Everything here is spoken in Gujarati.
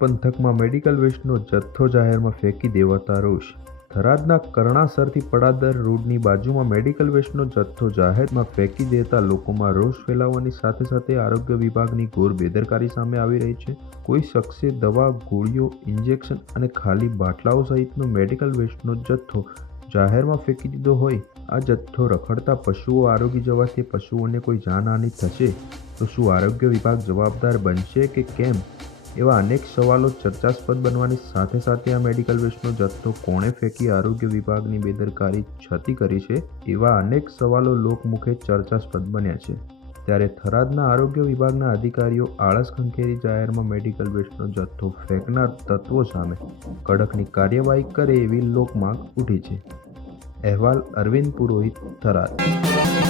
પંથકમાં મેડિકલ વેસ્ટનો જથ્થો જાહેરમાં ફેંકી દેવાતા રોષ। થરાદના કરણાસરથી પડાદર રોડની બાજુમાં મેડિકલ વેસ્ટનો જથ્થો જાહેરમાં ફેંકી દેતા લોકોમાં રોષ ફેલાવવાની સાથે સાથે આરોગ્ય વિભાગની ઘોર બેદરકારી સામે આવી રહી છે। કોઈ શખ્સે દવા, ગોળીઓ, ઇન્જેક્શન અને ખાલી બાટલાઓ સહિતનો મેડિકલ વેસ્ટનો જથ્થો જાહેરમાં ફેંકી દીધો હોય। આ જથ્થો રખડતા પશુઓ આરોગી જવાથી પશુઓને કોઈ જાનહાનિ થશે તો શું આરોગ્ય વિભાગ જવાબદાર બનશે કે કેમ? એવા અનેક સવાલો ચર્ચાસ્પદ બનવાની સાથે સાથે આ મેડિકલ વેસ્ટનો જથ્થો કોણે ફેંકી આરોગ્ય વિભાગની બેદરકારી છતી કરી છે એવા અનેક સવાલો લોકમુખે ચર્ચાસ્પદ બન્યા છે। ત્યારે થરાદના આરોગ્ય વિભાગના અધિકારીઓ આળસ ખંખેરી જાહેરમાં મેડિકલ વેસ્ટનો જથ્થો ફેંકનાર તત્વો સામે કડકની કાર્યવાહી કરે એવી લોકમાંગ ઉઠી છે। અહેવાલ અરવિંદ પુરોહિત, થરાદ।